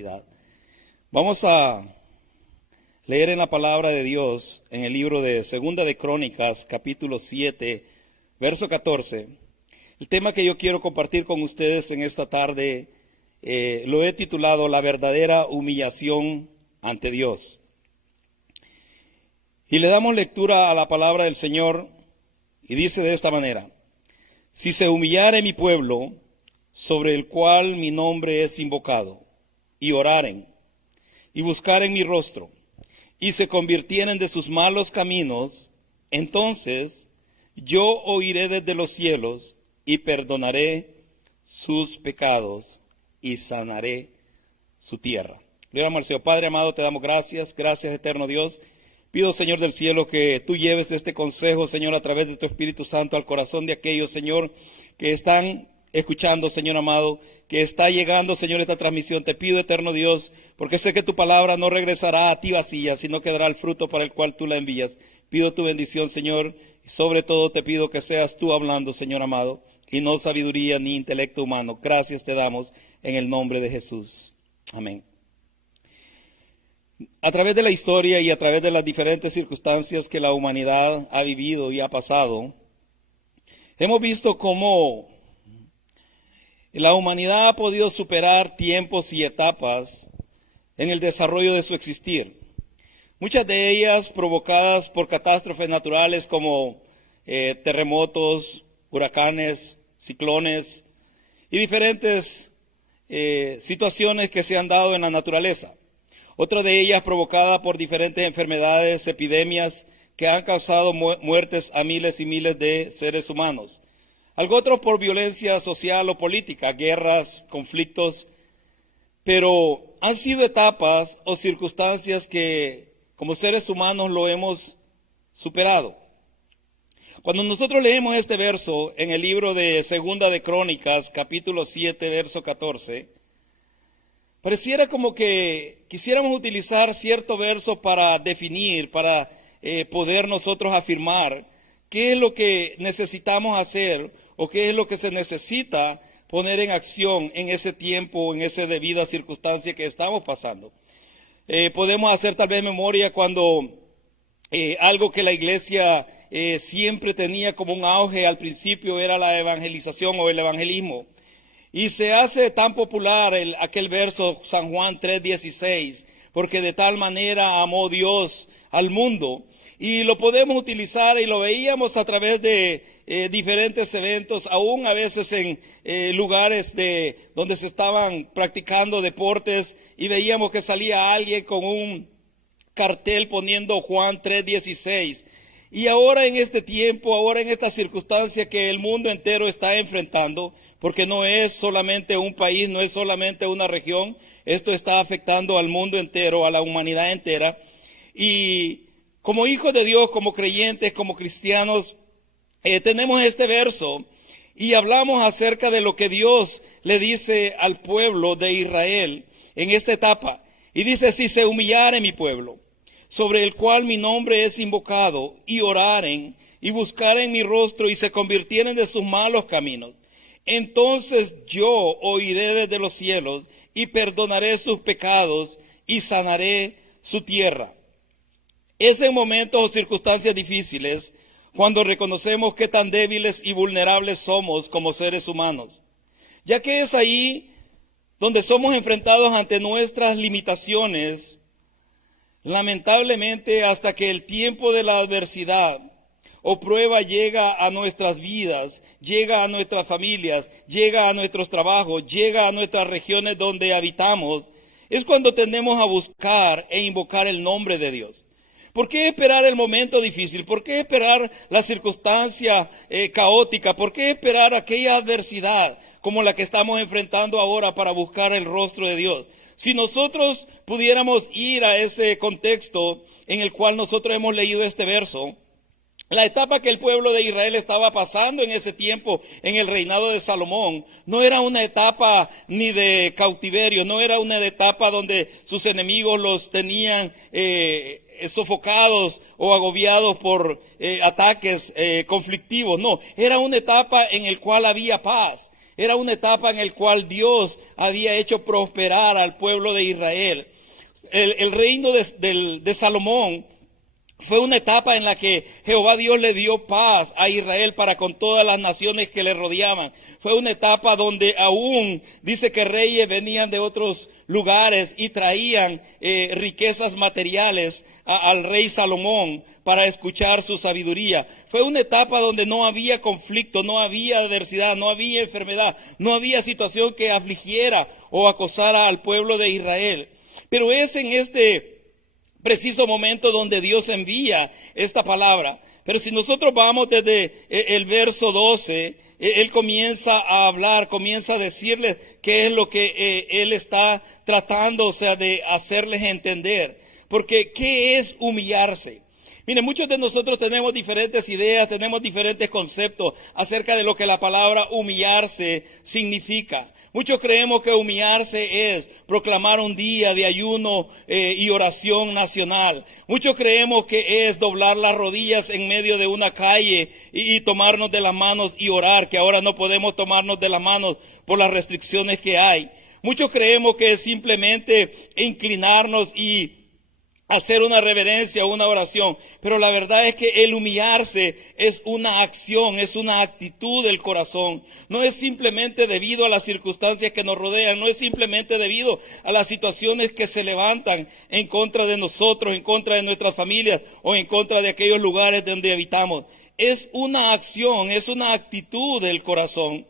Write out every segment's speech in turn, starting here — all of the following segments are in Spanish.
necesidad. Vamos a leer en la palabra de Dios en el libro de Segunda de Crónicas, capítulo 7, verso 14. El tema que yo quiero compartir con ustedes en esta tarde lo he titulado La verdadera humillación ante Dios. Y le damos lectura a la palabra del Señor y dice de esta manera: si se humillare mi pueblo, sobre el cual mi nombre es invocado, y oraren, y buscaren mi rostro, y se convirtieren de sus malos caminos, entonces yo oiré desde los cielos, y perdonaré sus pecados, y sanaré su tierra. Le oramos al Señor. Padre amado, te damos gracias, eterno Dios. Pido, Señor del cielo, que tú lleves este consejo, Señor, a través de tu Espíritu Santo al corazón de aquellos, Señor, que están escuchando, Señor amado, que está llegando, Señor, esta transmisión. Te pido, eterno Dios, porque sé que tu palabra no regresará a ti vacía, sino que dará el fruto para el cual tú la envías. Pido tu bendición, Señor, y sobre todo te pido que seas tú hablando, Señor amado, y no sabiduría ni intelecto humano. Gracias te damos en el nombre de Jesús. Amén. A través de la historia y a través de las diferentes circunstancias que la humanidad ha vivido y ha pasado, hemos visto cómo la humanidad ha podido superar tiempos y etapas en el desarrollo de su existir. Muchas de ellas provocadas por catástrofes naturales como terremotos, huracanes, ciclones y diferentes situaciones que se han dado en la naturaleza. Otra de ellas provocada por diferentes enfermedades, epidemias que han causado muertes a miles y miles de seres humanos. Algo otro por violencia social o política, guerras, conflictos, pero han sido etapas o circunstancias que como seres humanos lo hemos superado. Cuando nosotros leemos este verso en el libro de Segunda de Crónicas, capítulo 7, verso 14, pareciera como que quisiéramos utilizar cierto verso para definir, para poder nosotros afirmar qué es lo que necesitamos hacer o qué es lo que se necesita poner en acción en ese tiempo, en esa debida circunstancia que estamos pasando. Podemos hacer tal vez memoria cuando algo que la iglesia siempre tenía como un auge al principio era la evangelización o el evangelismo. Y se hace tan popular aquel verso San Juan 3:16, porque de tal manera amó Dios al mundo. Y lo podemos utilizar y lo veíamos a través de diferentes eventos, aún a veces en lugares donde se estaban practicando deportes y veíamos que salía alguien con un cartel poniendo Juan 3:16. Y ahora en este tiempo, ahora en esta circunstancia que el mundo entero está enfrentando, porque no es solamente un país, no es solamente una región, esto está afectando al mundo entero, a la humanidad entera. Y como hijos de Dios, como creyentes, como cristianos, tenemos este verso y hablamos acerca de lo que Dios le dice al pueblo de Israel en esta etapa. Y dice: si se humillare mi pueblo, sobre el cual mi nombre es invocado, y oraren, y buscaren mi rostro, y se convirtieren de sus malos caminos, entonces yo oiré desde los cielos, y perdonaré sus pecados, y sanaré su tierra. Es en momentos o circunstancias difíciles cuando reconocemos qué tan débiles y vulnerables somos como seres humanos, ya que es ahí donde somos enfrentados ante nuestras limitaciones. Lamentablemente, hasta que el tiempo de la adversidad o prueba llega a nuestras vidas, llega a nuestras familias, llega a nuestros trabajos, llega a nuestras regiones donde habitamos, es cuando tendemos a buscar e invocar el nombre de Dios. ¿Por qué esperar el momento difícil? ¿Por qué esperar la circunstancia caótica? ¿Por qué esperar aquella adversidad como la que estamos enfrentando ahora para buscar el rostro de Dios? Si nosotros pudiéramos ir a ese contexto en el cual nosotros hemos leído este verso, la etapa que el pueblo de Israel estaba pasando en ese tiempo, en el reinado de Salomón, no era una etapa ni de cautiverio, no era una etapa donde sus enemigos los tenían sofocados o agobiados por ataques conflictivos. No, era una etapa en la cual había paz. era una etapa en la cual Dios había hecho prosperar al pueblo de Israel. El reino de Salomón fue una etapa en la que Jehová Dios le dio paz a Israel para con todas las naciones que le rodeaban. Fue una etapa donde aún dice que reyes venían de otros lugares y traían riquezas materiales al rey Salomón para escuchar su sabiduría. Fue una etapa donde no había conflicto, no había adversidad, no había enfermedad, no había situación que afligiera o acosara al pueblo de Israel. Pero es en este preciso momento donde Dios envía esta palabra. Pero si nosotros vamos desde el verso 12, Él comienza a hablar, comienza a decirles qué es lo que Él está tratando, o sea, de hacerles entender. Porque, ¿qué es humillarse? Miren, muchos de nosotros tenemos diferentes ideas, tenemos diferentes conceptos acerca de lo que la palabra humillarse significa. Muchos creemos que humillarse es proclamar un día de ayuno y oración nacional. Muchos creemos que es doblar las rodillas en medio de una calle y tomarnos de las manos y orar, que ahora no podemos tomarnos de las manos por las restricciones que hay. Muchos creemos que es simplemente inclinarnos y hacer una reverencia o una oración, pero la verdad es que el humillarse es una acción, es una actitud del corazón. No es simplemente debido a las circunstancias que nos rodean, no es simplemente debido a las situaciones que se levantan en contra de nosotros, en contra de nuestras familias o en contra de aquellos lugares donde habitamos. Es una acción, es una actitud del corazón.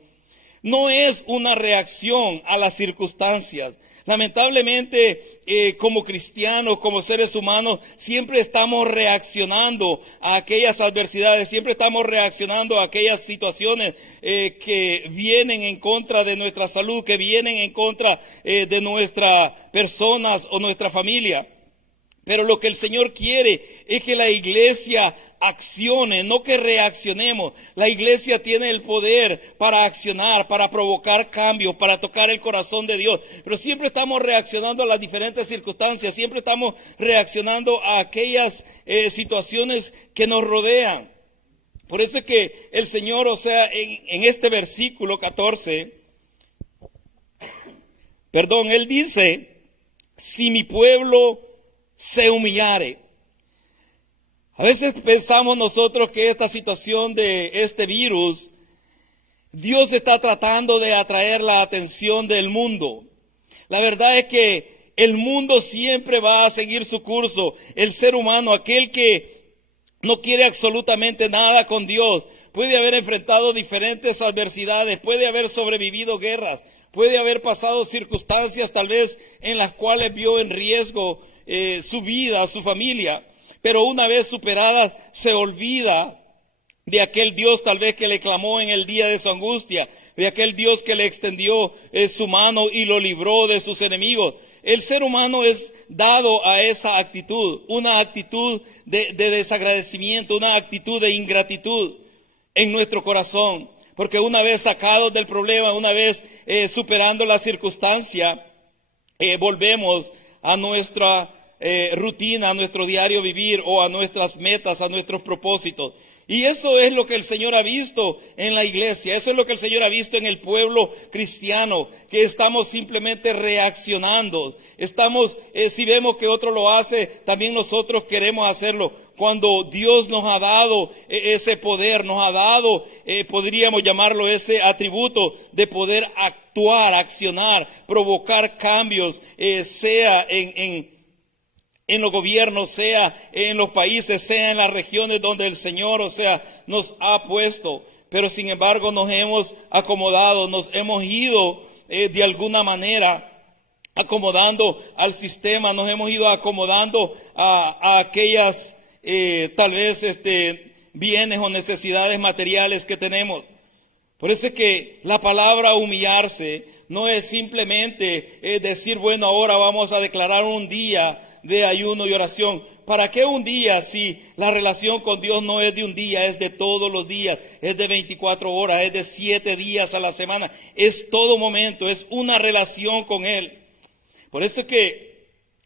No es una reacción a las circunstancias. Lamentablemente, como cristianos, como seres humanos, siempre estamos reaccionando a aquellas adversidades, siempre estamos reaccionando a aquellas situaciones que vienen en contra de nuestra salud, que vienen en contra de nuestras personas o nuestra familia. Pero lo que el Señor quiere es que la iglesia accione, no que reaccionemos. La iglesia tiene el poder para accionar, para provocar cambios, para tocar el corazón de Dios. Pero siempre estamos reaccionando a las diferentes circunstancias, siempre estamos reaccionando a aquellas situaciones que nos rodean. Por eso es que el Señor, o sea, en este versículo 14, Él dice, si mi pueblo se humillare. A veces pensamos nosotros que esta situación de este virus, Dios está tratando de atraer la atención del mundo. La verdad es que el mundo siempre va a seguir su curso. El ser humano, aquel que no quiere absolutamente nada con Dios, puede haber enfrentado diferentes adversidades, puede haber sobrevivido guerras, puede haber pasado circunstancias tal vez en las cuales vio en riesgo su vida, su familia, pero una vez superada se olvida de aquel Dios tal vez que le clamó en el día de su angustia, de aquel Dios que le extendió su mano y lo libró de sus enemigos. El ser humano es dado a esa actitud, una actitud de desagradecimiento, una actitud de ingratitud en nuestro corazón, porque una vez sacados del problema, una vez superando la circunstancia, volvemos a nuestra rutina, a nuestro diario vivir o a nuestras metas, a nuestros propósitos. Y eso es lo que el Señor ha visto en la iglesia, eso es lo que el Señor ha visto en el pueblo cristiano, que estamos simplemente reaccionando. Estamos, si vemos que otro lo hace, también nosotros queremos hacerlo. Cuando Dios nos ha dado ese poder, nos ha dado, podríamos llamarlo ese atributo de poder actuar, accionar, provocar cambios, sea en los gobiernos, sea en los países, sea en las regiones donde el Señor, o sea, nos ha puesto. Pero sin embargo nos hemos acomodado, nos hemos ido de alguna manera acomodando al sistema, nos hemos ido acomodando a aquellas tal vez bienes o necesidades materiales que tenemos. Por eso es que la palabra humillarse no es simplemente decir, bueno, ahora vamos a declarar un día de ayuno y oración. ¿Para qué un día si la relación con Dios no es de un día, es de todos los días, es de 24 horas, es de 7 días a la semana, es todo momento, es una relación con Él? Por eso es que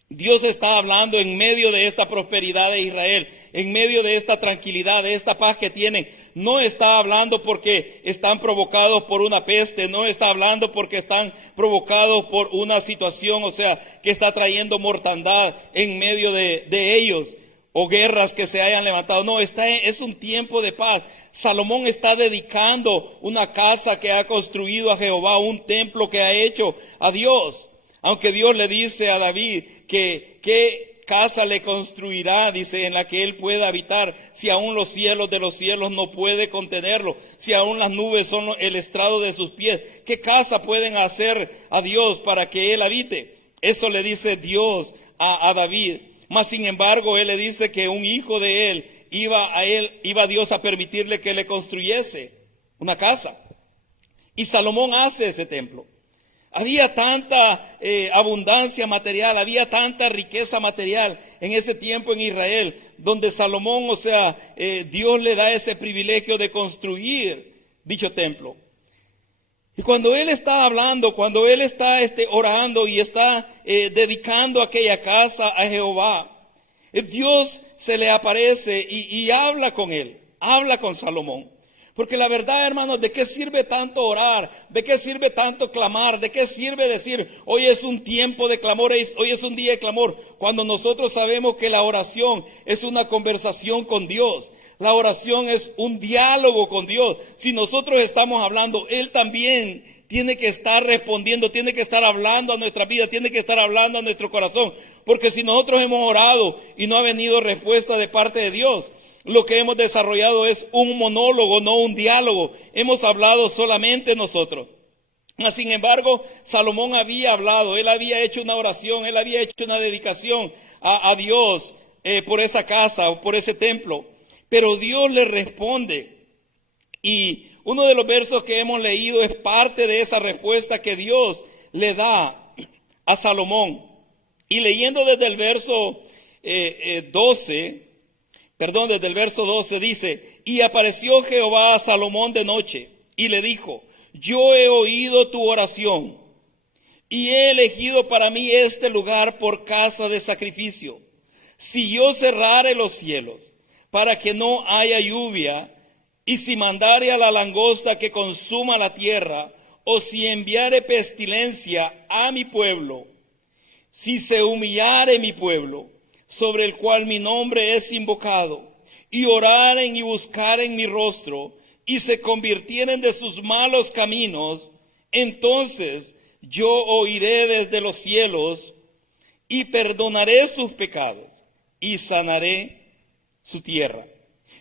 Dios está hablando en medio de esta prosperidad de Israel, en medio de esta tranquilidad, de esta paz que tienen. no está hablando porque están provocados por una peste, no está hablando porque están provocados por una situación, o sea, que está trayendo mortandad en medio de ellos, o guerras que se hayan levantado. No, es un tiempo de paz. Salomón está dedicando una casa que ha construido a Jehová, un templo que ha hecho a Dios. Aunque Dios le dice a David que qué casa le construirá, dice, en la que él pueda habitar, si aún los cielos de los cielos no puede contenerlo, si aún las nubes son el estrado de sus pies, ¿qué casa pueden hacer a Dios para que él habite? Eso le dice Dios a David. Mas sin embargo, él le dice que un hijo de él iba Dios a permitirle que le construyese una casa. Y Salomón hace ese templo. Había tanta abundancia material, había tanta riqueza material en ese tiempo en Israel, donde Salomón, o sea, Dios le da ese privilegio de construir dicho templo. Y cuando él está hablando, cuando él está orando y está dedicando aquella casa a Jehová, Dios se le aparece y habla con él, habla con Salomón. Porque la verdad, hermanos, ¿de qué sirve tanto orar? ¿De qué sirve tanto clamar? ¿De qué sirve decir, hoy es un tiempo de clamor, hoy es un día de clamor? Cuando nosotros sabemos que la oración es una conversación con Dios. La oración es un diálogo con Dios. Si nosotros estamos hablando, Él también tiene que estar respondiendo, tiene que estar hablando a nuestra vida, tiene que estar hablando a nuestro corazón. Porque si nosotros hemos orado y no ha venido respuesta de parte de Dios, lo que hemos desarrollado es un monólogo, no un diálogo. Hemos hablado solamente nosotros. Sin embargo, Salomón había hablado, él había hecho una oración, él había hecho una dedicación a Dios por esa casa o por ese templo. Pero Dios le responde. Y uno de los versos que hemos leído es parte de esa respuesta que Dios le da a Salomón. Y leyendo desde el verso 12 dice, y apareció Jehová a Salomón de noche y le dijo, yo he oído tu oración y he elegido para mí este lugar por casa de sacrificio. Si yo cerrare los cielos para que no haya lluvia, y si mandare a la langosta que consuma la tierra, o si enviare pestilencia a mi pueblo, si se humillare mi pueblo, sobre el cual mi nombre es invocado, y oraren y buscaren mi rostro, y se convirtieren de sus malos caminos, entonces yo oiré desde los cielos, y perdonaré sus pecados, y sanaré su tierra.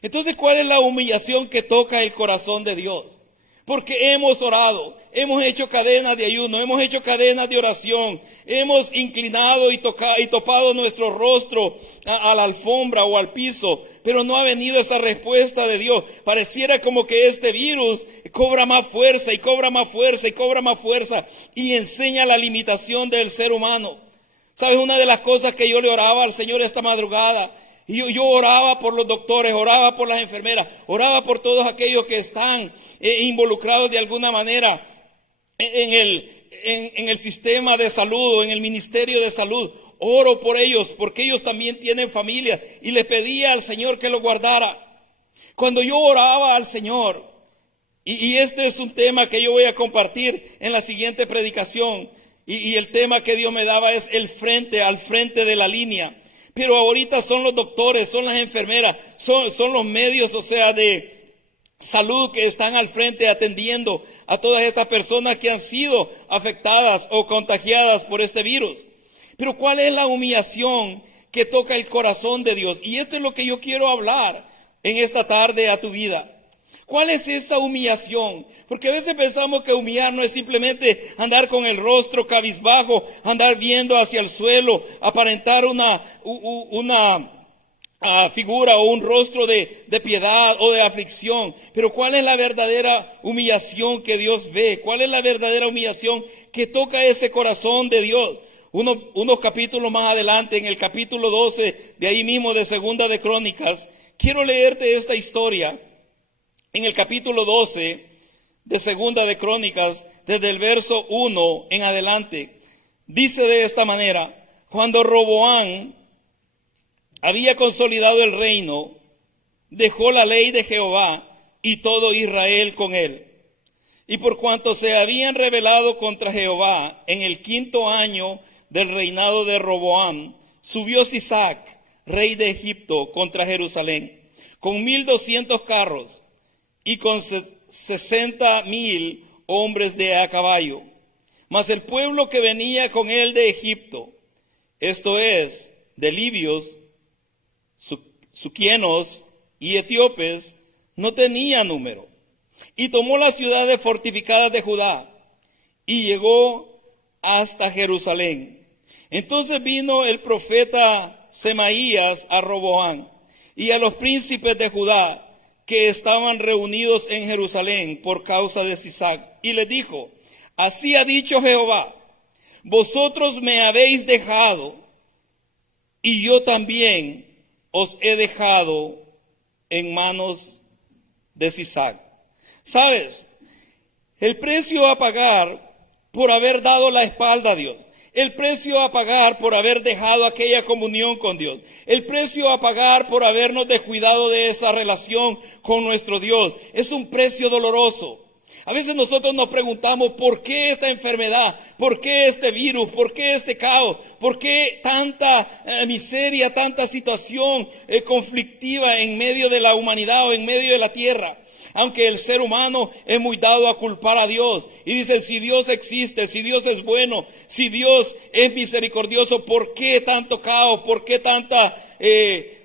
Entonces, ¿cuál es la humillación que toca el corazón de Dios? Porque hemos orado, hemos hecho cadenas de ayuno, hemos hecho cadenas de oración, hemos inclinado y topado nuestro rostro a la alfombra o al piso, pero no ha venido esa respuesta de Dios. Pareciera como que este virus cobra más fuerza y cobra más fuerza y cobra más fuerza y enseña la limitación del ser humano. ¿Sabes? Una de las cosas que yo le oraba al Señor esta madrugada, y yo oraba por los doctores, oraba por las enfermeras, oraba por todos aquellos que están involucrados de alguna manera en el sistema de salud o en el ministerio de salud. Oro por ellos porque ellos también tienen familia y le pedía al Señor que lo guardara. Cuando yo oraba al Señor, y este es un tema que yo voy a compartir en la siguiente predicación, y el tema que Dios me daba es al frente de la línea. Pero ahorita son los doctores, son las enfermeras, son los medios, o sea, de salud que están al frente atendiendo a todas estas personas que han sido afectadas o contagiadas por este virus. Pero ¿cuál es la humillación que toca el corazón de Dios? Y esto es lo que yo quiero hablar en esta tarde a tu vida. ¿Cuál es esa humillación? Porque a veces pensamos que humillar no es simplemente andar con el rostro cabizbajo, andar viendo hacia el suelo, aparentar una figura o un rostro de piedad o de aflicción. Pero ¿cuál es la verdadera humillación que Dios ve? ¿Cuál es la verdadera humillación que toca ese corazón de Dios? Unos capítulos más adelante, en el capítulo 12, de ahí mismo de Segunda de Crónicas, quiero leerte esta historia. En el capítulo 12 de Segunda de Crónicas, desde el verso 1 en adelante, dice de esta manera: cuando Roboam había consolidado el reino, dejó la ley de Jehová y todo Israel con él. Y por cuanto se habían rebelado contra Jehová en el 5º año del reinado de Roboam, subió Sisac, rey de Egipto, contra Jerusalén, con 1,200 carros y con 60,000 hombres de a caballo. Mas el pueblo que venía con él de Egipto, esto es, de libios, suquienos y etíopes, no tenía número. Y tomó las ciudades fortificadas de Judá y llegó hasta Jerusalén. Entonces vino el profeta Semaías a Roboam y a los príncipes de Judá que estaban reunidos en Jerusalén por causa de Sisac, y les dijo: así ha dicho Jehová, vosotros me habéis dejado, y yo también os he dejado en manos de Sisac. ¿Sabes? El precio a pagar por haber dado la espalda a Dios. El precio a pagar por haber dejado aquella comunión con Dios. El precio a pagar por habernos descuidado de esa relación con nuestro Dios. Es un precio doloroso. A veces nosotros nos preguntamos por qué esta enfermedad, por qué este virus, por qué este caos, por qué tanta miseria, tanta situación conflictiva en medio de la humanidad o en medio de la tierra. Aunque el ser humano es muy dado a culpar a Dios. Y dicen, si Dios existe, si Dios es bueno, si Dios es misericordioso, ¿por qué tanto caos? ¿Por qué tanta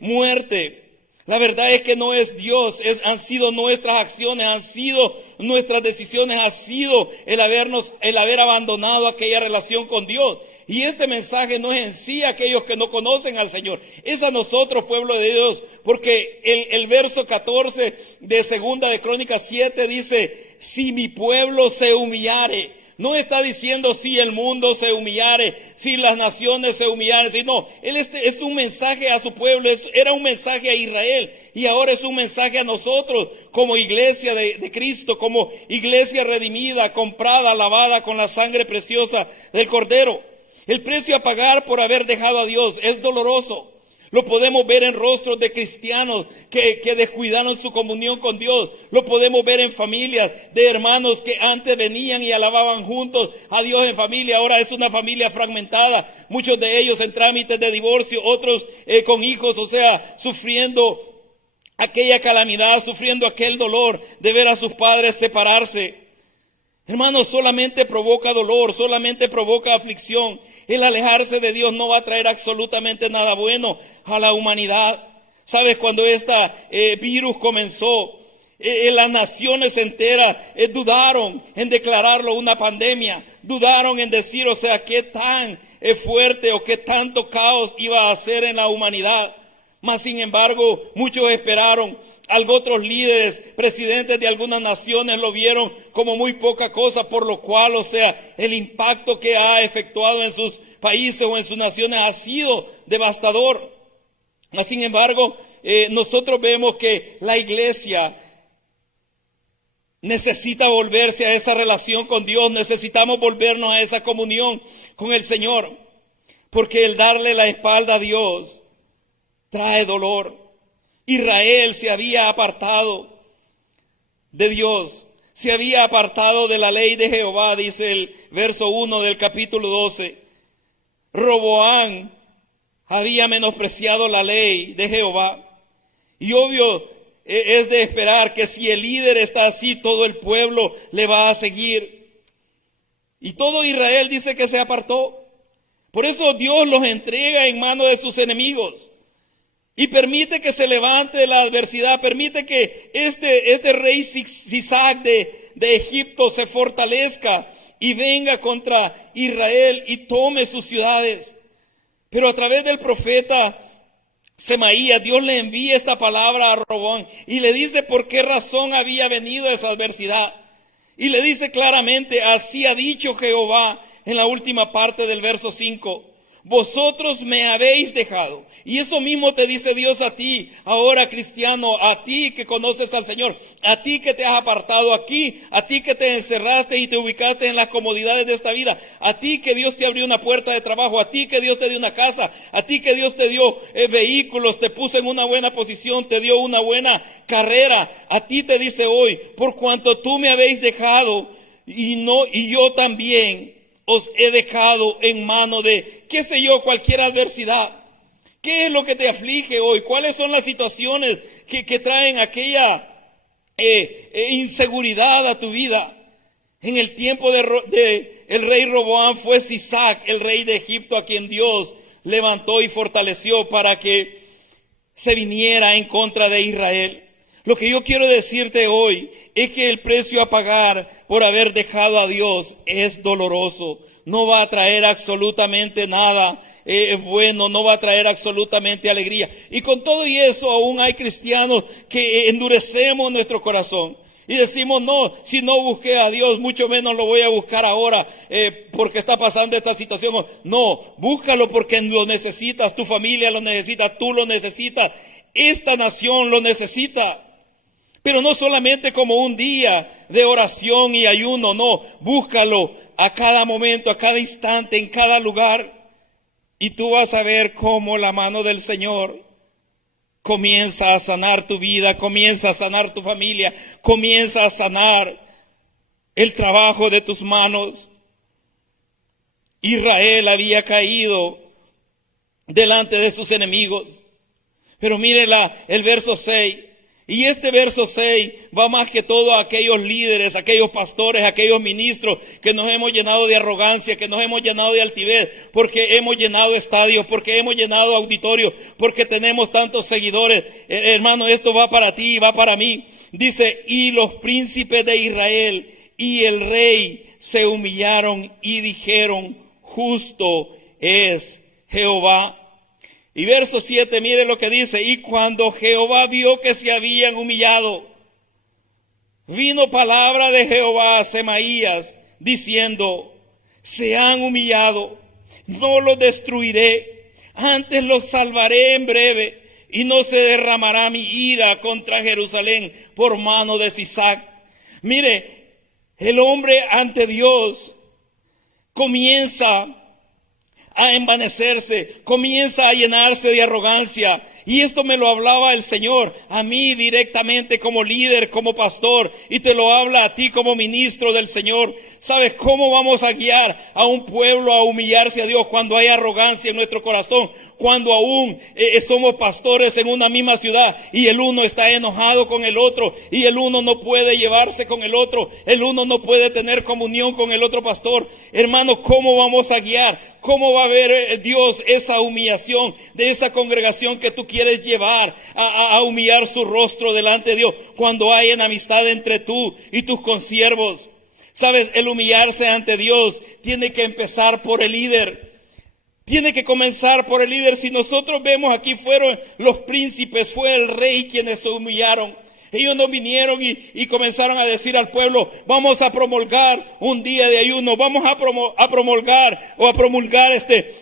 muerte? La verdad es que no es Dios, han sido nuestras acciones, han sido nuestras decisiones, ha sido el haber abandonado aquella relación con Dios. Y este mensaje no es en sí a aquellos que no conocen al Señor, es a nosotros, pueblo de Dios, porque el verso 14 de 2 de Crónicas 7 dice: si mi pueblo se humillare. No está diciendo si el mundo se humillare, si las naciones se humillaren, sino él es un mensaje a su pueblo, era un mensaje a Israel y ahora es un mensaje a nosotros como iglesia de Cristo, como iglesia redimida, comprada, lavada con la sangre preciosa del Cordero. El precio a pagar por haber dejado a Dios es doloroso. Lo podemos ver en rostros de cristianos que descuidaron su comunión con Dios. Lo podemos ver en familias de hermanos que antes venían y alababan juntos a Dios en familia. Ahora es una familia fragmentada. Muchos de ellos en trámites de divorcio, otros con hijos, o sea, sufriendo aquella calamidad, sufriendo aquel dolor de ver a sus padres separarse. Hermanos, solamente provoca dolor, solamente provoca aflicción. El alejarse de Dios no va a traer absolutamente nada bueno a la humanidad. ¿Sabes? Cuando este virus comenzó, las naciones enteras dudaron en declararlo una pandemia. Dudaron en decir, o sea, qué tan fuerte o qué tanto caos iba a hacer en la humanidad. Mas, sin embargo, muchos esperaron. Otros líderes, presidentes de algunas naciones lo vieron como muy poca cosa, por lo cual, o sea, el impacto que ha efectuado en sus países o en sus naciones ha sido devastador. Mas, sin embargo, nosotros vemos que la iglesia necesita volverse a esa relación con Dios, necesitamos volvernos a esa comunión con el Señor, porque el darle la espalda a Dios trae dolor. Israel se había apartado de Dios, se había apartado de la ley de Jehová, dice el verso 1 del capítulo 12. Roboam había menospreciado la ley de Jehová. Y obvio es de esperar que si el líder está así, todo el pueblo le va a seguir. Y todo Israel dice que se apartó. Por eso Dios los entrega en manos de sus enemigos. Y permite que se levante la adversidad, permite que este rey Sisac de Egipto se fortalezca y venga contra Israel y tome sus ciudades. Pero a través del profeta Semaías, Dios le envía esta palabra a Roboam y le dice por qué razón había venido esa adversidad. Y le dice claramente: así ha dicho Jehová, en la última parte del verso 5. vosotros me habéis dejado. Y eso mismo te dice Dios a ti, ahora cristiano, a ti que conoces al Señor, a ti que te has apartado aquí, a ti que te encerraste y te ubicaste en las comodidades de esta vida, a ti que Dios te abrió una puerta de trabajo, a ti que Dios te dio una casa, a ti que Dios te dio vehículos, te puso en una buena posición, te dio una buena carrera. A ti te dice hoy, por cuanto tú me habéis dejado y yo también os he dejado en mano de, qué sé yo, cualquier adversidad. ¿Qué es lo que te aflige hoy? ¿Cuáles son las situaciones que traen aquella inseguridad a tu vida? En el tiempo de el rey Roboam fue Sisac, el rey de Egipto, a quien Dios levantó y fortaleció para que se viniera en contra de Israel. Lo que yo quiero decirte hoy es que el precio a pagar por haber dejado a Dios es doloroso. No va a traer absolutamente nada bueno, no va a traer absolutamente alegría. Y con todo y eso aún hay cristianos que endurecemos nuestro corazón. Y decimos, no, si no busqué a Dios, mucho menos lo voy a buscar ahora porque está pasando esta situación. No, búscalo porque lo necesitas, tu familia lo necesita, tú lo necesitas, esta nación lo necesita. Pero no solamente como un día de oración y ayuno, no, búscalo a cada momento, a cada instante, en cada lugar. Y tú vas a ver cómo la mano del Señor comienza a sanar tu vida, comienza a sanar tu familia, comienza a sanar el trabajo de tus manos. Israel había caído delante de sus enemigos. Pero mire el verso 6. Y este verso 6 va más que todo a aquellos líderes, aquellos pastores, aquellos ministros que nos hemos llenado de arrogancia, que nos hemos llenado de altivez, porque hemos llenado estadios, porque hemos llenado auditorios, porque tenemos tantos seguidores. Hermano, esto va para ti y va para mí. Dice, y los príncipes de Israel y el rey se humillaron y dijeron, justo es Jehová. Y verso 7, mire lo que dice, y cuando Jehová vio que se habían humillado, vino palabra de Jehová a Semaías, diciendo, se han humillado, no los destruiré, antes los salvaré en breve, y no se derramará mi ira contra Jerusalén por mano de Sisac. Mire, el hombre ante Dios comienza a envanecerse, comienza a llenarse de arrogancia. Y esto me lo hablaba el Señor a mí directamente como líder, como pastor, y te lo habla a ti como ministro del Señor. ¿Sabes cómo vamos a guiar a un pueblo a humillarse a Dios cuando hay arrogancia en nuestro corazón? Cuando aún somos pastores en una misma ciudad y el uno está enojado con el otro y el uno no puede llevarse con el otro, el uno no puede tener comunión con el otro pastor. Hermano, ¿cómo vamos a guiar? ¿Cómo va a ver Dios esa humillación de esa congregación que tú quieres llevar a humillar su rostro delante de Dios cuando hay enemistad entre tú y tus consiervos? Sabes, el humillarse ante Dios tiene que empezar por el líder. Tiene que comenzar por el líder. Si nosotros vemos aquí fueron los príncipes, fue el rey quienes se humillaron. Ellos no vinieron y comenzaron a decir al pueblo, vamos a promulgar un día de ayuno, vamos a promulgar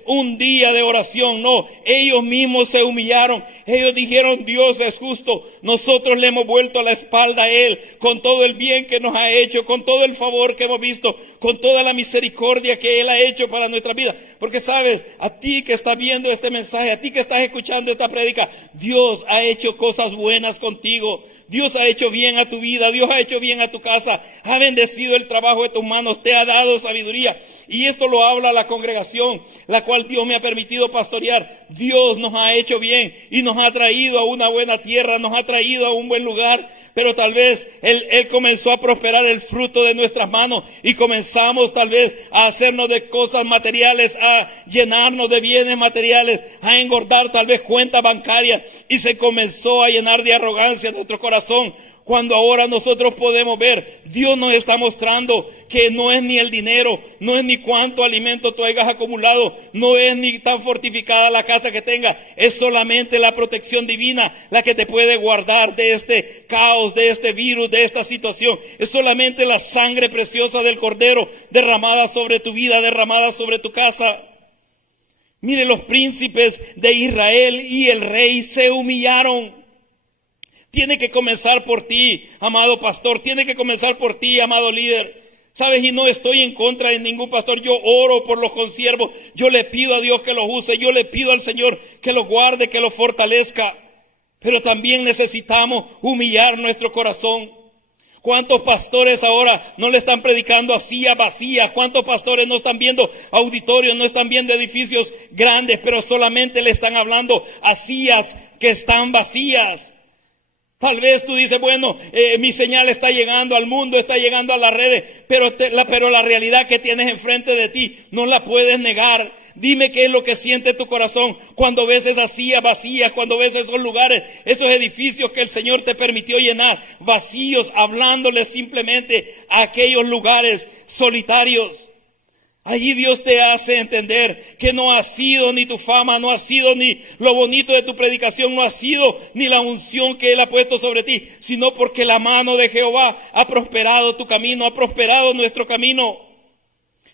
un día de oración. No, ellos mismos se humillaron. Ellos dijeron, Dios es justo, nosotros le hemos vuelto la espalda a Él con todo el bien que nos ha hecho, con todo el favor que hemos visto, con toda la misericordia que Él ha hecho para nuestra vida. Porque sabes, a ti que estás viendo este mensaje, a ti que estás escuchando esta prédica, Dios ha hecho cosas buenas contigo. Dios ha hecho bien a tu vida, Dios ha hecho bien a tu casa, ha bendecido el trabajo de tus manos, te ha dado sabiduría. Y esto lo habla la congregación, la cual Dios me ha permitido pastorear. Dios nos ha hecho bien y nos ha traído a una buena tierra, nos ha traído a un buen lugar. Pero tal vez Él comenzó a prosperar el fruto de nuestras manos y comenzamos tal vez a hacernos de cosas materiales, a llenarnos de bienes materiales, a engordar tal vez cuentas bancarias y se comenzó a llenar de arrogancia nuestro corazón. Cuando ahora nosotros podemos ver, Dios nos está mostrando que no es ni el dinero, no es ni cuánto alimento tú hayas acumulado, no es ni tan fortificada la casa que tengas, es solamente la protección divina la que te puede guardar de este caos, de este virus, de esta situación. Es solamente la sangre preciosa del Cordero derramada sobre tu vida, derramada sobre tu casa. Mire, los príncipes de Israel y el rey se humillaron. Tiene que comenzar por ti, amado pastor. Tiene que comenzar por ti, amado líder. ¿Sabes? Y no estoy en contra de ningún pastor. Yo oro por los consiervos. Yo le pido a Dios que los use. Yo le pido al Señor que los guarde, que los fortalezca. Pero también necesitamos humillar nuestro corazón. ¿Cuántos pastores ahora no le están predicando a sillas vacías? ¿Cuántos pastores no están viendo auditorios, no están viendo edificios grandes, pero solamente le están hablando a sillas que están vacías? Tal vez tú dices, bueno, mi señal está llegando al mundo, está llegando a las redes, pero la realidad que tienes enfrente de ti no la puedes negar. Dime qué es lo que siente tu corazón cuando ves esas sillas vacías, cuando ves esos lugares, esos edificios que el Señor te permitió llenar, vacíos, hablándoles simplemente a aquellos lugares solitarios. Allí Dios te hace entender que no ha sido ni tu fama, no ha sido ni lo bonito de tu predicación, no ha sido ni la unción que Él ha puesto sobre ti, sino porque la mano de Jehová ha prosperado tu camino, ha prosperado nuestro camino.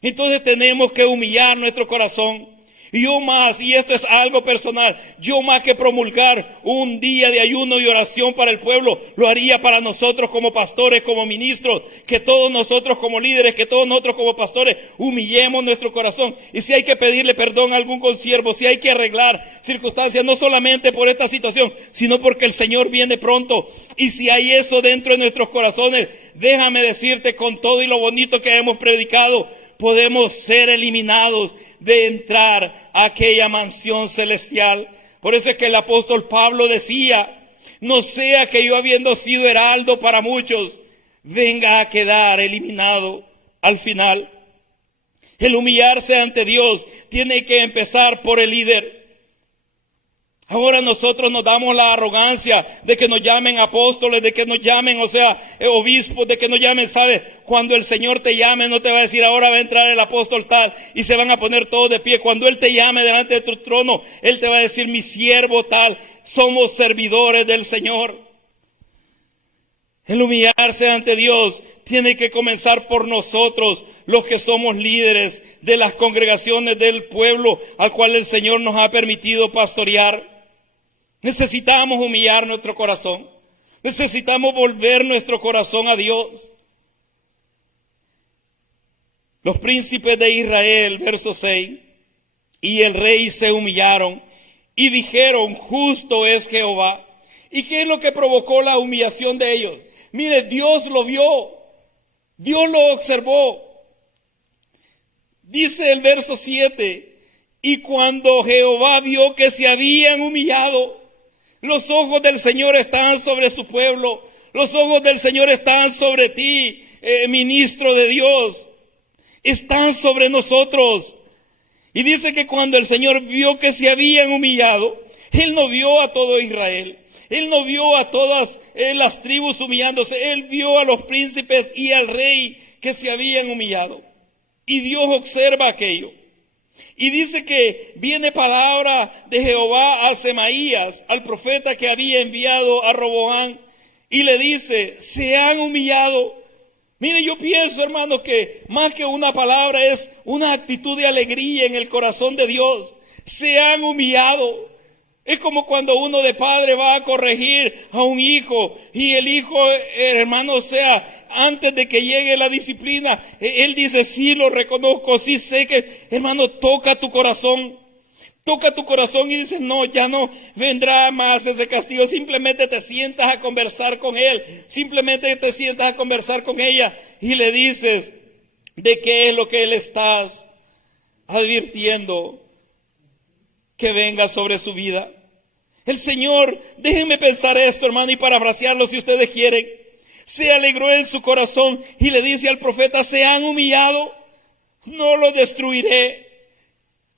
Entonces tenemos que humillar nuestro corazón. Y yo más, y esto es algo personal, yo más que promulgar un día de ayuno y oración para el pueblo, lo haría para nosotros como pastores, como ministros, que todos nosotros como líderes, que todos nosotros como pastores, humillemos nuestro corazón. Y si hay que pedirle perdón a algún consiervo, si hay que arreglar circunstancias, no solamente por esta situación, sino porque el Señor viene pronto. Y si hay eso dentro de nuestros corazones, déjame decirte, con todo y lo bonito que hemos predicado, podemos ser eliminados de entrar a aquella mansión celestial. Por eso es que el apóstol Pablo decía, no sea que yo, habiendo sido heraldo para muchos, venga a quedar eliminado al final. El humillarse ante Dios tiene que empezar por el líder. Ahora nosotros nos damos la arrogancia de que nos llamen apóstoles, de que nos llamen, obispos, de que nos llamen, ¿sabes? Cuando el Señor te llame, no te va a decir, ahora va a entrar el apóstol tal, y se van a poner todos de pie. Cuando Él te llame delante de tu trono, Él te va a decir, mi siervo tal. Somos servidores del Señor. El humillarse ante Dios tiene que comenzar por nosotros, los que somos líderes de las congregaciones del pueblo al cual el Señor nos ha permitido pastorear. Necesitamos humillar nuestro corazón. Necesitamos volver nuestro corazón a Dios. Los príncipes de Israel, verso 6, y el rey se humillaron y dijeron, justo es Jehová. ¿Y qué es lo que provocó la humillación de ellos? Mire, Dios lo vio, Dios lo observó. Dice el verso 7, y cuando Jehová vio que se habían humillado, los ojos del Señor están sobre su pueblo. Los ojos del Señor están sobre ti, ministro de Dios. Están sobre nosotros. Y dice que cuando el Señor vio que se habían humillado, Él no vio a todo Israel. Él no vio a todas las tribus humillándose. Él vio a los príncipes y al rey que se habían humillado. Y Dios observa aquello. Y dice que viene palabra de Jehová a Semaías, al profeta que había enviado a Roboam, y le dice, se han humillado. Mire, yo pienso, hermano, que más que una palabra es una actitud de alegría en el corazón de Dios. Se han humillado. Es como cuando uno de padre va a corregir a un hijo y el hijo, hermano, antes de que llegue la disciplina, él dice, sí lo reconozco, sí sé que, hermano, toca tu corazón y dices, no, ya no vendrá más ese castigo. Simplemente te sientas a conversar con él, simplemente te sientas a conversar con ella y le dices de qué es lo que él estás advirtiendo que venga sobre su vida. El Señor, déjenme pensar esto, hermano, y parafrasearlo si ustedes quieren, se alegró en su corazón y le dice al profeta, se han humillado, no lo destruiré.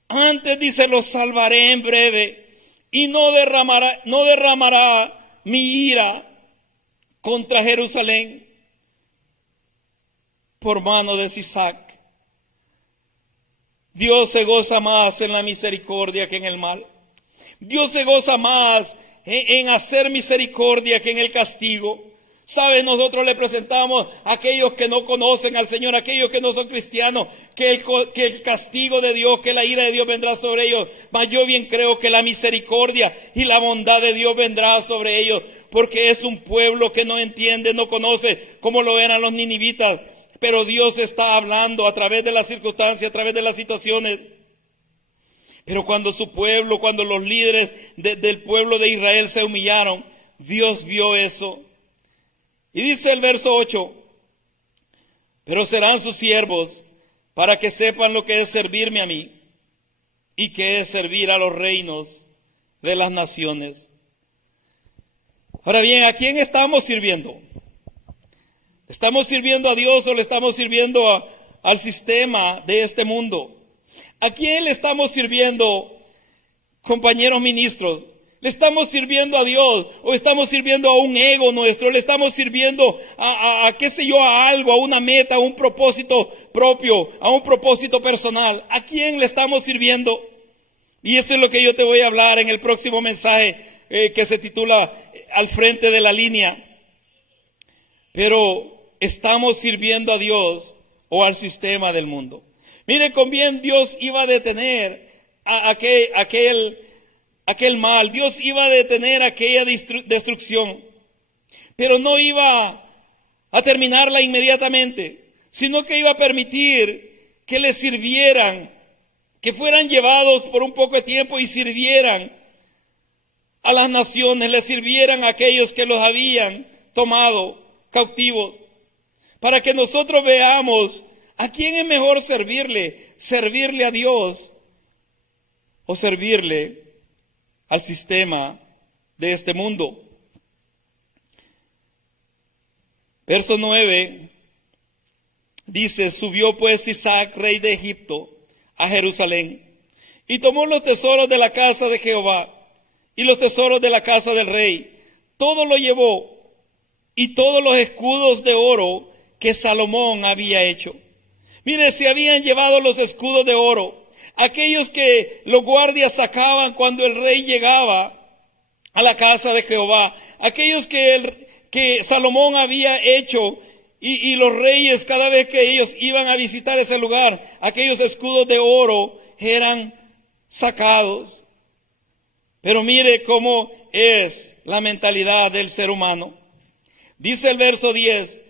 Antes dice, los salvaré en breve y no derramará mi ira contra Jerusalén por mano de Sisac. Dios se goza más en la misericordia que en el mal. Dios se goza más en hacer misericordia que en el castigo. ¿Sabes? Nosotros le presentamos a aquellos que no conocen al Señor, a aquellos que no son cristianos, que el castigo de Dios, que la ira de Dios vendrá sobre ellos. Mas yo bien creo que la misericordia y la bondad de Dios vendrá sobre ellos, porque es un pueblo que no entiende, no conoce, como lo eran los ninivitas. Pero Dios está hablando a través de las circunstancias, a través de las situaciones. Pero cuando su pueblo, cuando los líderes del pueblo de Israel se humillaron, Dios vio eso. Y dice el verso 8, pero serán sus siervos para que sepan lo que es servirme a mí y que es servir a los reinos de las naciones. Ahora bien, ¿a quién estamos sirviendo? ¿Estamos sirviendo a Dios o le estamos sirviendo al sistema de este mundo? ¿A quién le estamos sirviendo, compañeros ministros? ¿Le estamos sirviendo a Dios o estamos sirviendo a un ego nuestro? ¿Le estamos sirviendo qué sé yo, a algo, a una meta, a un propósito propio, a un propósito personal? ¿A quién le estamos sirviendo? Y eso es lo que yo te voy a hablar en el próximo mensaje que se titula Al frente de la línea. Pero ¿estamos sirviendo a Dios o al sistema del mundo? Mire, con bien Dios iba a detener aquel mal. Dios iba a detener aquella destrucción, pero no iba a terminarla inmediatamente, sino que iba a permitir que le sirvieran, que fueran llevados por un poco de tiempo y sirvieran a las naciones, le sirvieran a aquellos que los habían tomado cautivos, para que nosotros veamos a quién es mejor servirle a Dios o servirle al sistema de este mundo. Verso 9 dice, subió pues Isaac, rey de Egipto, a Jerusalén, y tomó los tesoros de la casa de Jehová y los tesoros de la casa del rey. Todo lo llevó, y todos los escudos de oro que Salomón había hecho. Mire, se habían llevado los escudos de oro, aquellos que los guardias sacaban cuando el rey llegaba a la casa de Jehová, aquellos que Salomón había hecho, y los reyes, cada vez que ellos iban a visitar ese lugar, aquellos escudos de oro eran sacados. Pero mire cómo es la mentalidad del ser humano. Dice el verso 10,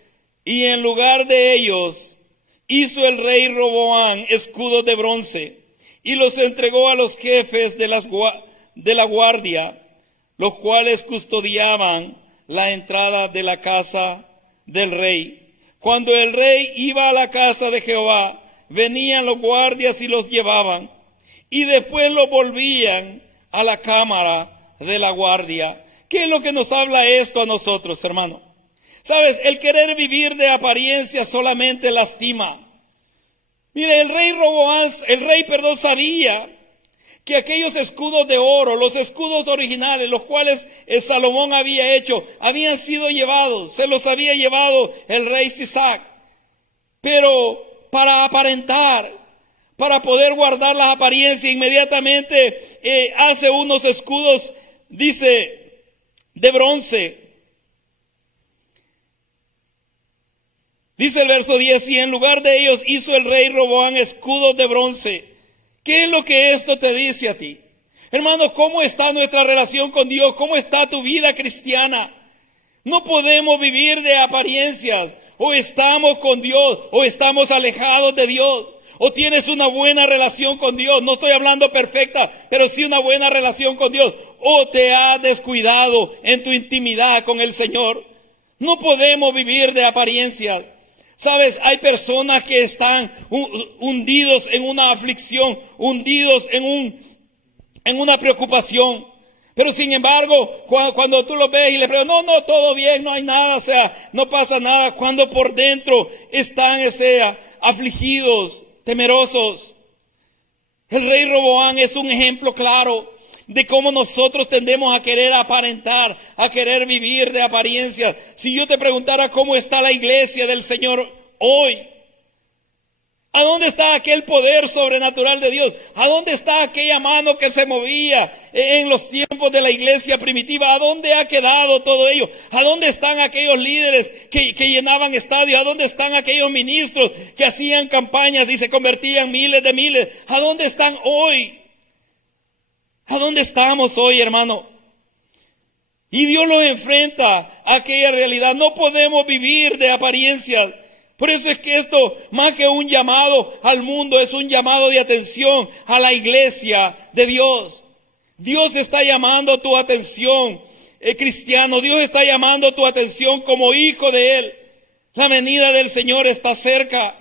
y en lugar de ellos hizo el rey Roboam escudos de bronce y los entregó a los jefes de la guardia, los cuales custodiaban la entrada de la casa del rey. Cuando el rey iba a la casa de Jehová, venían los guardias y los llevaban, y después los volvían a la cámara de la guardia. ¿Qué es lo que nos habla esto a nosotros, hermano? Sabes, el querer vivir de apariencia solamente lastima. Mire, el rey sabía que aquellos escudos de oro, los escudos originales, los cuales Salomón había hecho, habían sido llevados, se los había llevado el rey Sisac. Pero para aparentar, para poder guardar las apariencias, inmediatamente hace unos escudos, dice, de bronce. Dice el verso 10, y en lugar de ellos hizo el rey Roboam escudos de bronce. ¿Qué es lo que esto te dice a ti? Hermanos, ¿cómo está nuestra relación con Dios? ¿Cómo está tu vida cristiana? No podemos vivir de apariencias. O estamos con Dios o estamos alejados de Dios. O tienes una buena relación con Dios. No estoy hablando perfecta, pero sí una buena relación con Dios. O te has descuidado en tu intimidad con el Señor. No podemos vivir de apariencias. Sabes, hay personas que están hundidos en una aflicción, hundidos en una preocupación. Pero sin embargo, cuando tú los ves y les preguntas, no, todo bien, no hay nada, o sea, no pasa nada. Cuando por dentro están, afligidos, temerosos. El rey Roboam es un ejemplo claro de cómo nosotros tendemos a querer aparentar, a querer vivir de apariencia. Si yo te preguntara cómo está la iglesia del Señor hoy, ¿A dónde está aquel poder sobrenatural de Dios? ¿A dónde está aquella mano que se movía en los tiempos de la iglesia primitiva? ¿A dónde ha quedado todo ello? ¿A dónde están aquellos líderes que llenaban estadios? ¿A dónde están aquellos ministros que hacían campañas y se convertían miles de miles? ¿A dónde están hoy? ¿A dónde estamos hoy, hermano? Y Dios los enfrenta a aquella realidad. No podemos vivir de apariencias. Por eso es que esto, más que un llamado al mundo, es un llamado de atención a la iglesia de Dios. Dios está llamando tu atención, cristiano. Dios está llamando tu atención como hijo de Él. La venida del Señor está cerca.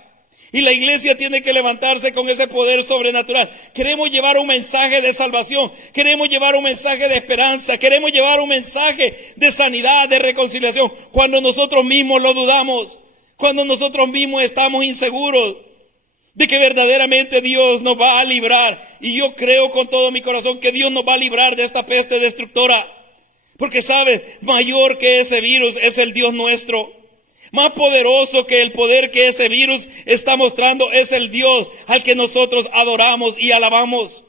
Y la iglesia tiene que levantarse con ese poder sobrenatural. Queremos llevar un mensaje de salvación. Queremos llevar un mensaje de esperanza. Queremos llevar un mensaje de sanidad, de reconciliación. Cuando nosotros mismos lo dudamos. Cuando nosotros mismos estamos inseguros de que verdaderamente Dios nos va a librar. Y yo creo con todo mi corazón que Dios nos va a librar de esta peste destructora. Porque sabes, mayor que ese virus es el Dios nuestro. Más poderoso que el poder que ese virus está mostrando es el Dios al que nosotros adoramos y alabamos.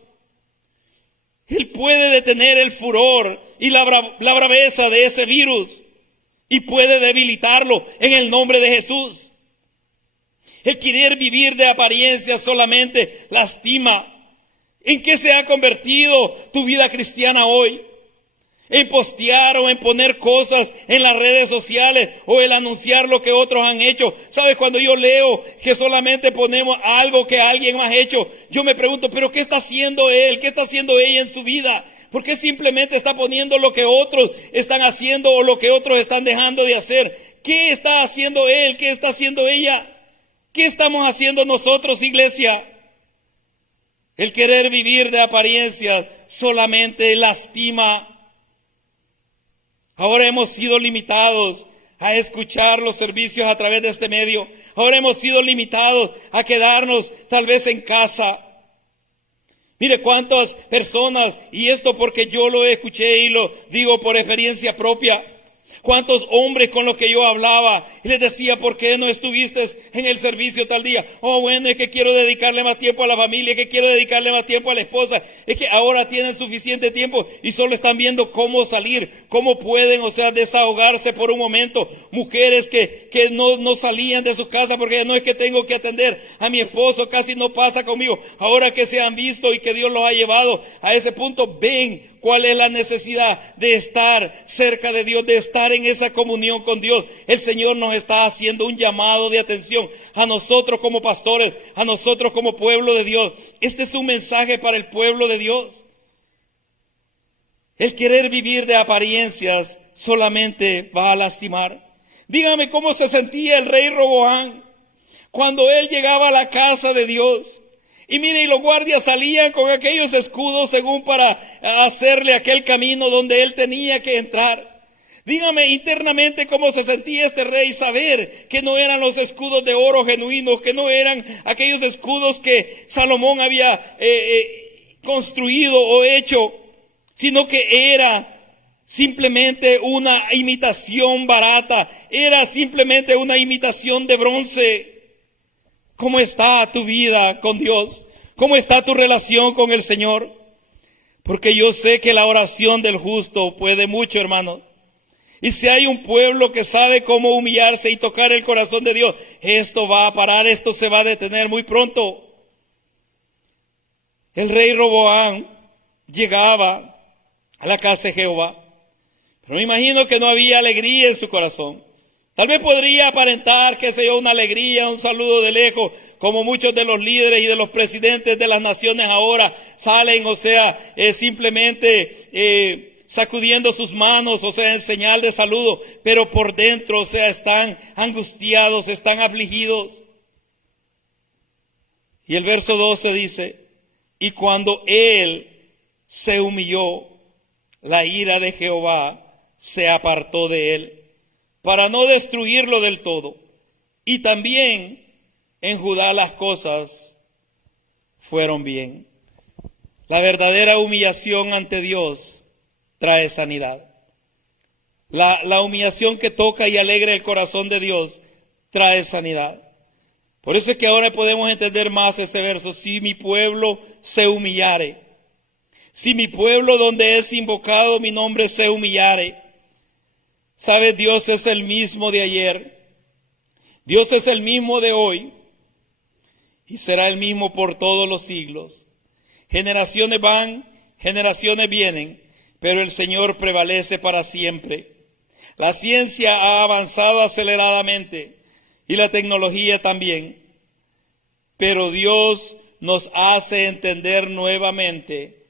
Él puede detener el furor y la braveza de ese virus. Y puede debilitarlo en el nombre de Jesús. El querer vivir de apariencia solamente lastima. ¿En qué se ha convertido tu vida cristiana hoy? En postear o en poner cosas en las redes sociales o el anunciar lo que otros han hecho. ¿Sabes? Cuando yo leo que solamente ponemos algo que alguien más ha hecho, yo me pregunto, ¿pero qué está haciendo él? ¿Qué está haciendo ella en su vida? ¿Por qué simplemente está poniendo lo que otros están haciendo o lo que otros están dejando de hacer? ¿Qué está haciendo él? ¿Qué está haciendo ella? ¿Qué estamos haciendo nosotros, iglesia? El querer vivir de apariencia solamente lastima. Ahora hemos sido limitados a escuchar los servicios a través de este medio. Ahora hemos sido limitados a quedarnos tal vez en casa. Mire cuántas personas, y esto porque yo lo escuché y lo digo por experiencia propia, cuántos hombres con los que yo hablaba y les decía, ¿por qué no estuviste en el servicio tal día? Oh, bueno, es que quiero dedicarle más tiempo a la familia, es que quiero dedicarle más tiempo a la esposa, es que ahora tienen suficiente tiempo y solo están viendo cómo salir, cómo pueden, desahogarse por un momento. Mujeres que no salían de su casa porque no es que tengo que atender a mi esposo, casi no pasa conmigo. Ahora que se han visto y que Dios los ha llevado a ese punto, ven cuál es la necesidad de estar cerca de Dios, de estar en esa comunión con Dios. El Señor nos está haciendo un llamado de atención a nosotros como pastores, a nosotros como pueblo de Dios. Este es un mensaje para el pueblo de Dios. El querer vivir de apariencias solamente va a lastimar. Dígame cómo se sentía el rey Roboam cuando él llegaba a la casa de Dios. Y mire, y los guardias salían con aquellos escudos según para hacerle aquel camino donde él tenía que entrar. Dígame internamente cómo se sentía este rey saber que no eran los escudos de oro genuinos, que no eran aquellos escudos que Salomón había construido o hecho, sino que era simplemente una imitación barata, era simplemente una imitación de bronce. ¿Cómo está tu vida con Dios? ¿Cómo está tu relación con el Señor? Porque yo sé que la oración del justo puede mucho, hermano. Y si hay un pueblo que sabe cómo humillarse y tocar el corazón de Dios, esto va a parar, esto se va a detener muy pronto. El rey Roboam llegaba a la casa de Jehová, pero me imagino que no había alegría en su corazón. Tal vez podría aparentar, una alegría, un saludo de lejos, como muchos de los líderes y de los presidentes de las naciones ahora salen, simplemente sacudiendo sus manos, en señal de saludo, pero por dentro, están angustiados, están afligidos. Y el verso 12 dice, y cuando él se humilló, la ira de Jehová se apartó de él, para no destruirlo del todo. Y también en Judá las cosas fueron bien. La verdadera humillación ante Dios trae sanidad. La humillación que toca y alegra el corazón de Dios trae sanidad. Por eso es que ahora podemos entender más ese verso. Si mi pueblo se humillare, si mi pueblo donde es invocado mi nombre se humillare. ¿Sabes? Dios es el mismo de ayer. Dios es el mismo de hoy. Y será el mismo por todos los siglos. Generaciones van, generaciones vienen, pero el Señor prevalece para siempre. La ciencia ha avanzado aceleradamente y la tecnología también. Pero Dios nos hace entender nuevamente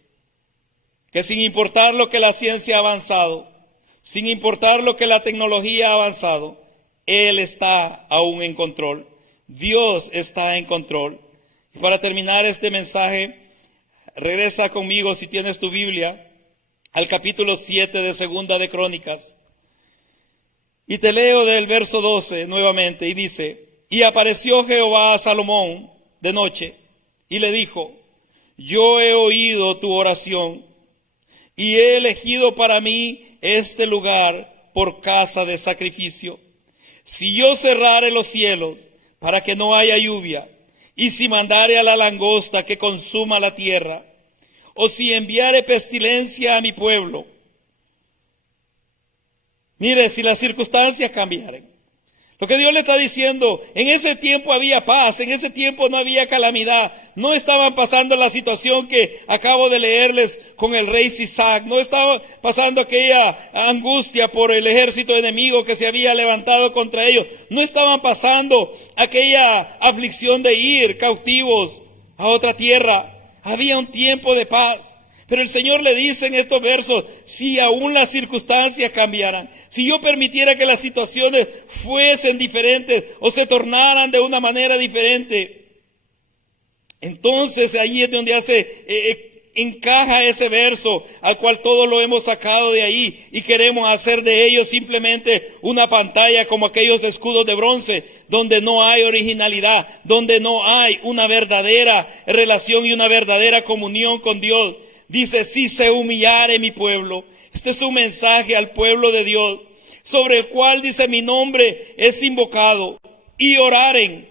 que sin importar lo que la ciencia ha avanzado, sin importar lo que la tecnología ha avanzado, Él está aún en control. Dios está en control. Y para terminar este mensaje, regresa conmigo, si tienes tu Biblia, al capítulo 7 de Segunda de Crónicas. Y te leo del verso 12 nuevamente, y dice: y apareció Jehová a Salomón de noche, y le dijo: yo he oído tu oración, y he elegido para mí este lugar por casa de sacrificio. Si yo cerrare los cielos para que no haya lluvia, y si mandare a la langosta que consuma la tierra, o si enviare pestilencia a mi pueblo. Mire, si las circunstancias cambiaren. Lo que Dios le está diciendo, en ese tiempo había paz, en ese tiempo no había calamidad, no estaban pasando la situación que acabo de leerles con el rey Sisac, no estaba pasando aquella angustia por el ejército enemigo que se había levantado contra ellos, no estaban pasando aquella aflicción de ir cautivos a otra tierra, había un tiempo de paz. Pero el Señor le dice en estos versos, si aún las circunstancias cambiaran, si yo permitiera que las situaciones fuesen diferentes o se tornaran de una manera diferente, entonces ahí es donde encaja ese verso al cual todos lo hemos sacado de ahí y queremos hacer de ellos simplemente una pantalla como aquellos escudos de bronce donde no hay originalidad, donde no hay una verdadera relación y una verdadera comunión con Dios. Dice: si se humillare mi pueblo. Este es un mensaje al pueblo de Dios, sobre el cual dice mi nombre es invocado, y oraren.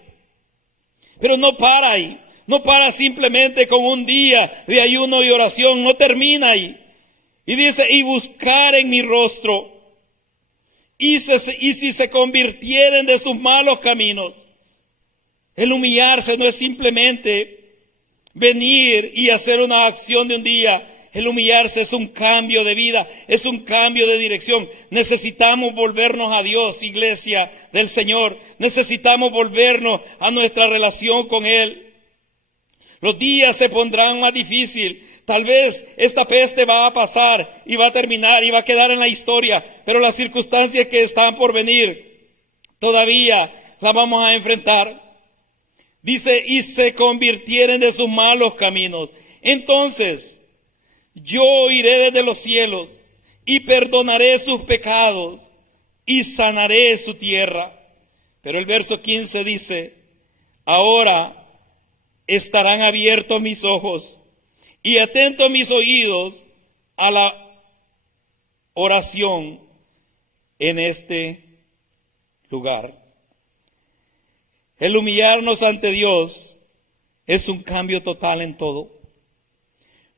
Pero no para ahí, no para simplemente con un día de ayuno y oración, no termina ahí. Y dice: y buscaren mi rostro, y si se convirtieren de sus malos caminos. El humillarse no es simplemente venir y hacer una acción de un día. El humillarse es un cambio de vida, es un cambio de dirección. Necesitamos volvernos a Dios, iglesia del Señor. Necesitamos volvernos a nuestra relación con Él. Los días se pondrán más difíciles. Tal vez esta peste va a pasar y va a terminar y va a quedar en la historia, pero las circunstancias que están por venir todavía las vamos a enfrentar. Dice: y se convirtieren de sus malos caminos. Entonces yo oiré desde los cielos y perdonaré sus pecados y sanaré su tierra. Pero el verso 15 dice: ahora estarán abiertos mis ojos y atentos mis oídos a la oración en este lugar. El humillarnos ante Dios es un cambio total en todo.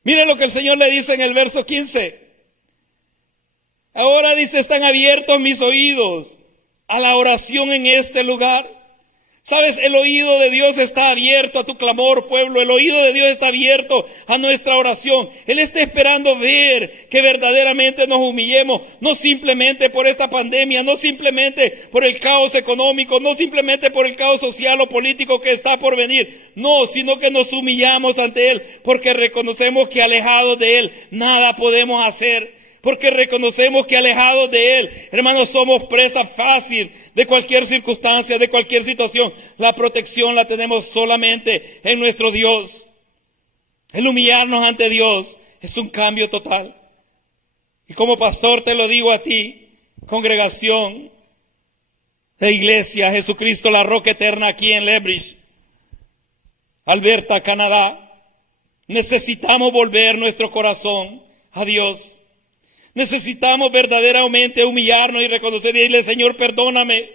Mire lo que el Señor le dice en el verso 15. Ahora dice: están abiertos mis oídos a la oración en este lugar. Sabes, el oído de Dios está abierto a tu clamor, pueblo. El oído de Dios está abierto a nuestra oración. Él está esperando ver que verdaderamente nos humillemos, no simplemente por esta pandemia, no simplemente por el caos económico, no simplemente por el caos social o político que está por venir. No, sino que nos humillamos ante Él porque reconocemos que alejados de Él nada podemos hacer. Porque reconocemos que alejados de Él, hermanos, somos presa fácil de cualquier circunstancia, de cualquier situación. La protección la tenemos solamente en nuestro Dios. El humillarnos ante Dios es un cambio total. Y como pastor te lo digo a ti, congregación de Iglesia Jesucristo, la Roca Eterna aquí en Lethbridge, Alberta, Canadá. Necesitamos volver nuestro corazón a Dios. Necesitamos verdaderamente humillarnos y reconocer y decirle: Señor, perdóname.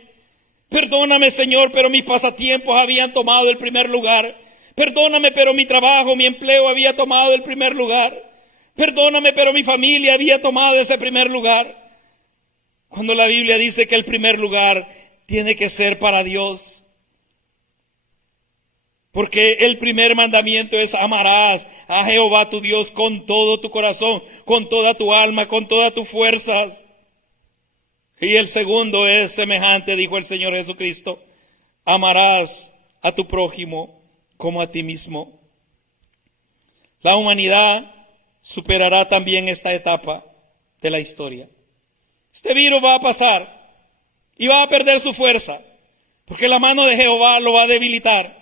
Perdóname, Señor, pero mis pasatiempos habían tomado el primer lugar. Perdóname, pero mi trabajo, mi empleo había tomado el primer lugar. Perdóname, pero mi familia había tomado ese primer lugar. Cuando la Biblia dice que el primer lugar tiene que ser para Dios. Porque el primer mandamiento es: amarás a Jehová tu Dios con todo tu corazón, con toda tu alma, con todas tus fuerzas. Y el segundo es semejante, dijo el Señor Jesucristo: amarás a tu prójimo como a ti mismo. La humanidad superará también esta etapa de la historia. Este virus va a pasar y va a perder su fuerza, porque la mano de Jehová lo va a debilitar.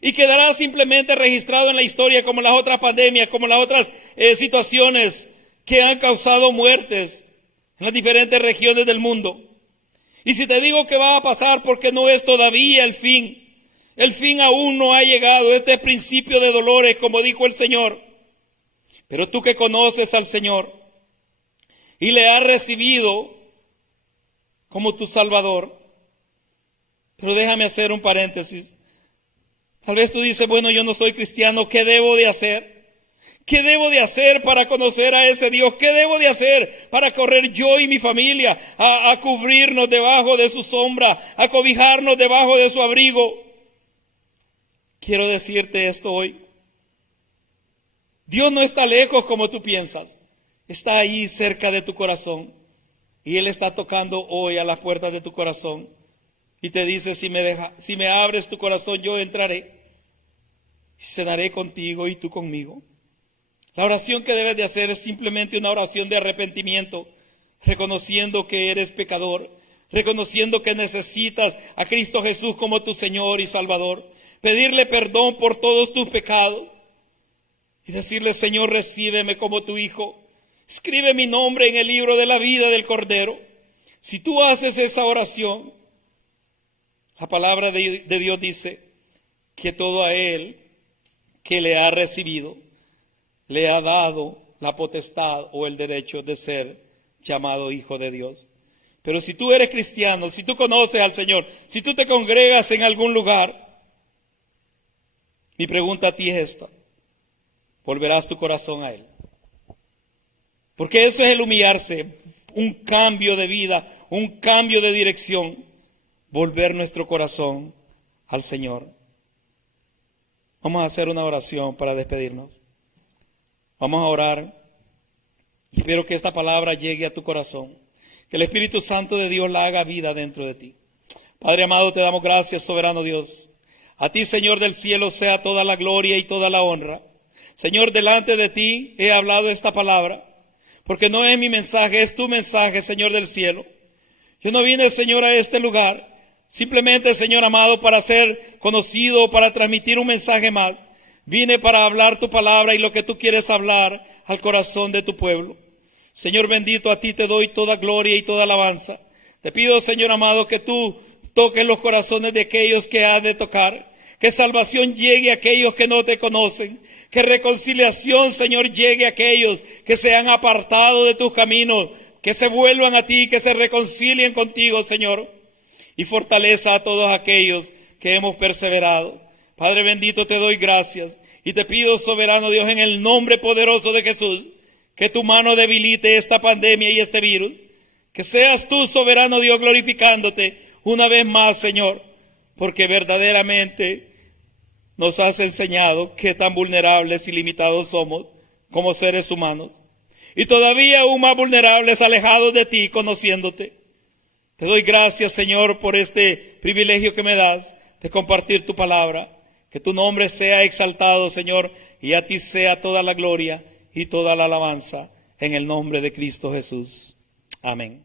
Y quedará simplemente registrado en la historia como las otras pandemias, como las otras situaciones que han causado muertes en las diferentes regiones del mundo. Y si te digo que va a pasar, porque no es todavía el fin aún no ha llegado. Este es principio de dolores, como dijo el Señor. Pero tú que conoces al Señor y le has recibido como tu Salvador. Pero déjame hacer un paréntesis. Tal vez tú dices: bueno, yo no soy cristiano, ¿qué debo de hacer? ¿Qué debo de hacer para conocer a ese Dios? ¿Qué debo de hacer para correr yo y mi familia a cubrirnos debajo de su sombra, a cobijarnos debajo de su abrigo? Quiero decirte esto hoy. Dios no está lejos como tú piensas. Está ahí cerca de tu corazón. Y Él está tocando hoy a las puertas de tu corazón. Y te dice: si me abres tu corazón, yo entraré. Y cenaré contigo y tú conmigo. La oración que debes de hacer es simplemente una oración de arrepentimiento, reconociendo que eres pecador, reconociendo que necesitas a Cristo Jesús como tu Señor y Salvador, pedirle perdón por todos tus pecados y decirle: Señor, recíbeme como tu Hijo, escribe mi nombre en el libro de la vida del Cordero. Si tú haces esa oración, la palabra de Dios dice que todo a Él que le ha recibido, le ha dado la potestad o el derecho de ser llamado hijo de Dios. Pero si tú eres cristiano, si tú conoces al Señor, si tú te congregas en algún lugar, mi pregunta a ti es esta: ¿volverás tu corazón a Él? Porque eso es el humillarse, un cambio de vida, un cambio de dirección, volver nuestro corazón al Señor. Vamos a hacer una oración para despedirnos. Vamos a orar y espero que esta palabra llegue a tu corazón, que el Espíritu Santo de Dios la haga vida dentro de ti. Padre amado, te damos gracias, soberano Dios. A ti, Señor del cielo, sea toda la gloria y toda la honra. Señor, delante de ti he hablado esta palabra, porque no es mi mensaje, es tu mensaje, Señor del cielo. Yo no vine, Señor, a este lugar simplemente, Señor amado, para ser conocido, para transmitir un mensaje más. Vine para hablar tu palabra y lo que tú quieres hablar al corazón de tu pueblo. Señor bendito, a ti te doy toda gloria y toda alabanza. Te pido, Señor amado, que tú toques los corazones de aquellos que has de tocar. Que salvación llegue a aquellos que no te conocen. Que reconciliación, Señor, llegue a aquellos que se han apartado de tus caminos. Que se vuelvan a ti, que se reconcilien contigo, Señor. Y fortaleza a todos aquellos que hemos perseverado. Padre bendito, te doy gracias y te pido, soberano Dios, en el nombre poderoso de Jesús, que tu mano debilite esta pandemia y este virus. Que seas tú, soberano Dios, glorificándote una vez más, Señor, porque verdaderamente nos has enseñado qué tan vulnerables y limitados somos como seres humanos. Y todavía aún más vulnerables, alejados de ti, conociéndote. Te doy gracias, Señor, por este privilegio que me das de compartir tu palabra. Que tu nombre sea exaltado, Señor, y a ti sea toda la gloria y toda la alabanza en el nombre de Cristo Jesús. Amén.